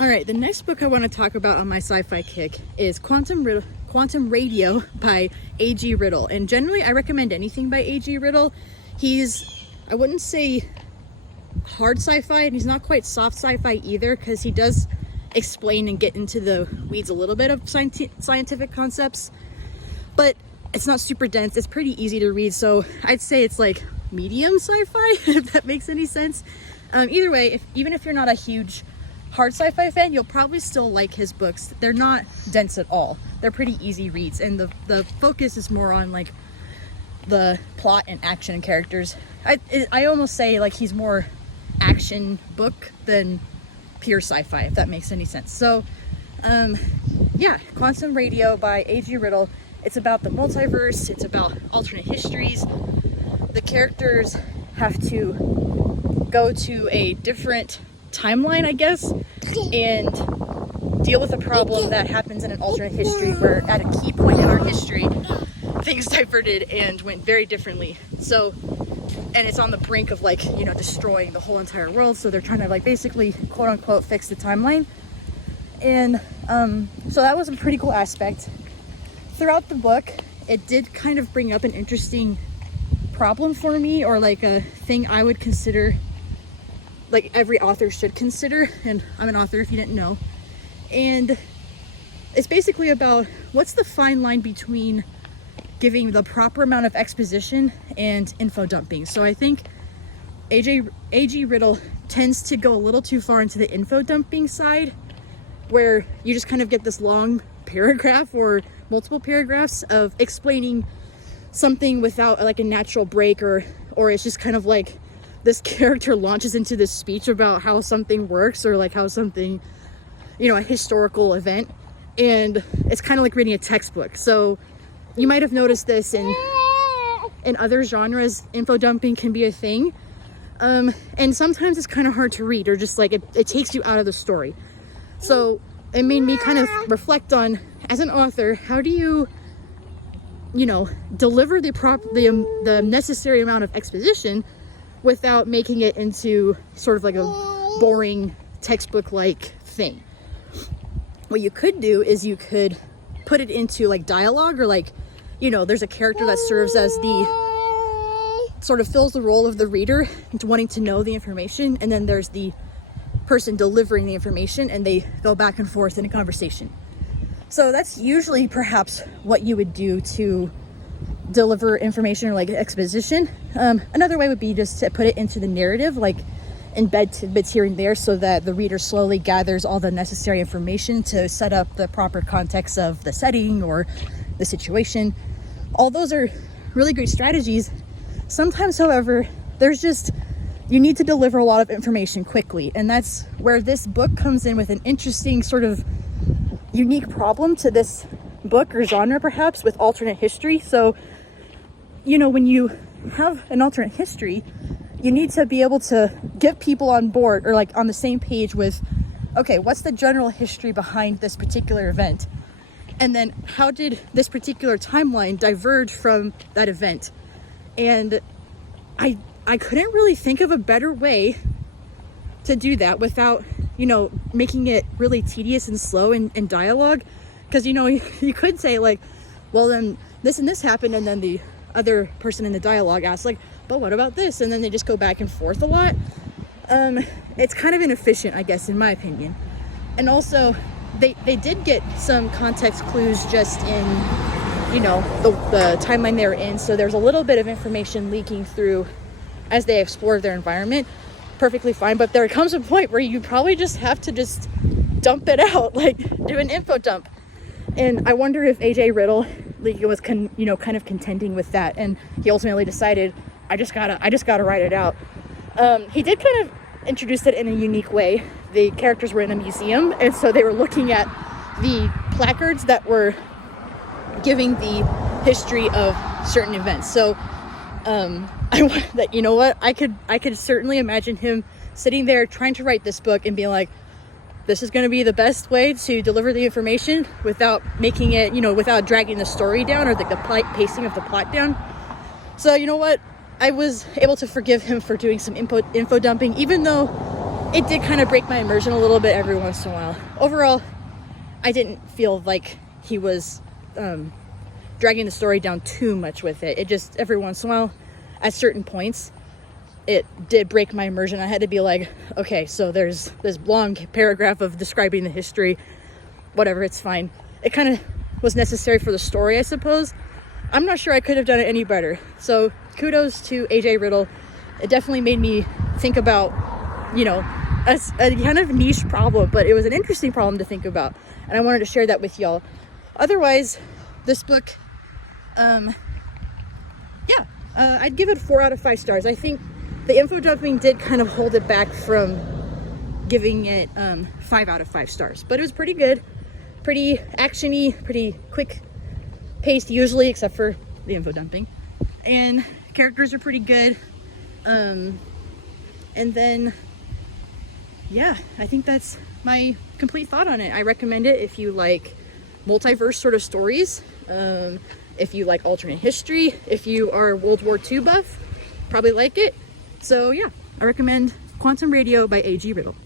All right, the next book I want to talk about on my sci-fi kick is Quantum Radio by A.G. Riddle. And generally, I recommend anything by A.G. Riddle. He's, I wouldn't say hard sci-fi, and he's not quite soft sci-fi either, because he does explain and get into the weeds a little bit of scientific concepts. But it's not super dense. It's pretty easy to read. So I'd say it's like medium sci-fi, if that makes any sense. Either way, even if you're not a huge hard sci-fi fan, you'll probably still like his books. They're not dense at all. They're pretty easy reads, and the focus is more on like the plot and action and characters. I almost say like he's more action book than pure sci-fi, if that makes any sense. So yeah, Quantum Radio by A.G. Riddle. It's about the multiverse. It's about alternate histories. The characters have to go to a different timeline, I guess, and deal with a problem that happens in an alternate history where at a key point in our history things diverted and went very differently. So, and it's on the brink of like, you know, destroying the whole entire world, so they're trying to like basically quote unquote fix the timeline. And so that was a pretty cool aspect. Throughout the book, it did kind of bring up an interesting problem for me, or like a thing I would consider, like every author should consider, and I'm an author if you didn't know. And it's basically about what's the fine line between giving the proper amount of exposition and info dumping. So I think A.G. Riddle tends to go a little too far into the info dumping side, where you just kind of get this long paragraph or multiple paragraphs of explaining something without like a natural break, or it's just kind of like this character launches into this speech about how something works, or like how something, you know, a historical event, and it's kind of like reading a textbook. So you might have noticed this in other genres. Info dumping can be a thing, and sometimes it's kind of hard to read, or just like it takes you out of the story. So it made me kind of reflect on, as an author, how do you know, deliver the necessary amount of exposition without making it into sort of like a boring textbook-like thing. What you could do is you could put it into like dialogue, or like, you know, there's a character that serves as the, sort of fills the role of the reader into wanting to know the information, and then there's the person delivering the information, and they go back and forth in a conversation. So that's usually perhaps what you would do to deliver information, or like exposition. Another way would be just to put it into the narrative, like embed tidbits here and there, so that the reader slowly gathers all the necessary information to set up the proper context of the setting or the situation. All those are really great strategies. Sometimes, however, you need to deliver a lot of information quickly, and that's where this book comes in with an interesting sort of unique problem to this book or genre, perhaps, with alternate history. So, you know, when you have an alternate history, you need to be able to get people on board, or like on the same page with, okay, what's the general history behind this particular event? And then how did this particular timeline diverge from that event? And I couldn't really think of a better way to do that without, you know, making it really tedious and slow in dialogue. Because, you know, you could say like, well, then this and this happened, and then the other person in the dialogue asks like, but what about this? And then they just go back and forth a lot. It's kind of inefficient, I guess, in my opinion. And also, they did get some context clues just in, you know, the timeline they were in. So there's a little bit of information leaking through as they explore their environment. Perfectly fine. But there comes a point where you probably just have to just dump it out, like do an info dump. And I wonder if A.J. Riddle was kind of contending with that, and he ultimately decided, I just gotta write it out. He did kind of introduce it in a unique way. The characters were in a museum, and so they were looking at the placards that were giving the history of certain events. So you know what, I could certainly imagine him sitting there trying to write this book and being like, this is going to be the best way to deliver the information without making it, you know, without dragging the story down, or the pacing of the plot down. So you know what, I was able to forgive him for doing some info dumping, even though it did kind of break my immersion a little bit every once in a while. Overall, I didn't feel like he was dragging the story down too much with it. It just, every once in a while, at certain points, it did break my immersion. I had to be like, okay, so there's this long paragraph of describing the history, whatever, it's fine. It kind of was necessary for the story, I suppose. I'm not sure I could have done it any better. So kudos to AJ Riddle. It definitely made me think about, you know, a kind of niche problem, but it was an interesting problem to think about, and I wanted to share that with y'all. Otherwise, this book, I'd give it 4 out of 5 stars. I think the info dumping did kind of hold it back from giving it 5 out of 5 stars, but it was pretty good, pretty actiony, pretty quick paced usually, except for the info dumping, and characters are pretty good. And then yeah, I think that's my complete thought on it. I recommend it if you like multiverse sort of stories, if you like alternate history, if you are World War II buff, probably like it. So yeah, I recommend Quantum Radio by A.G. Riddle.